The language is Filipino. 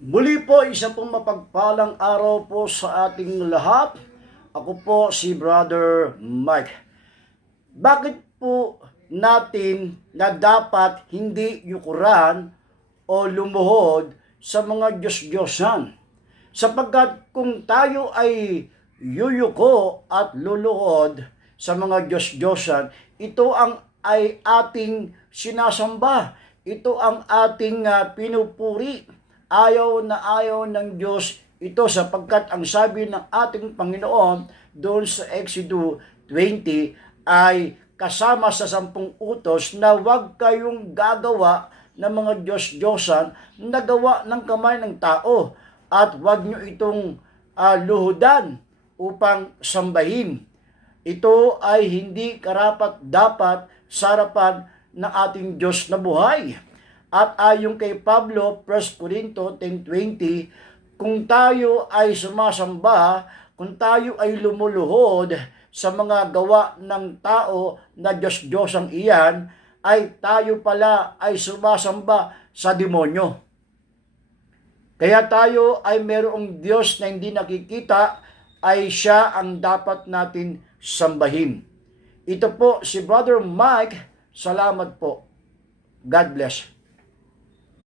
Muli po, isa pong mapagpalang araw po sa ating lahat. Ako po si Brother Mike. Bakit po natin na dapat hindi yukuran o lumuhod sa mga Diyos-Diyosan? Sapagkat kung tayo ay yuyuko at luluhod sa mga Diyos-Diyosan, ito ang ay ating sinasamba. Ito ang ating pinupuri. Ayaw ng Diyos ito sapagkat ang sabi ng ating Panginoon doon sa Exodus 20 ay kasama sa 10 utos na huwag kayong gagawa ng mga Diyos-Diyosan na gawa ng kamay ng tao at huwag nyo itong luhudan upang sambahin. Ito ay hindi karapat-dapat sa harapan ng ating Diyos na buhay. At ayon kay Pablo, 1 Corinto 10:20, kung tayo ay sumasamba, kung tayo ay lumuluhod sa mga gawa ng tao na Diyos-Diyosang iyan, ay tayo pala ay sumasamba sa demonyo. Kaya tayo ay mayroong Diyos na hindi nakikita, ay siya ang dapat natin sambahin. Ito po si Brother Mike. Salamat po. God bless.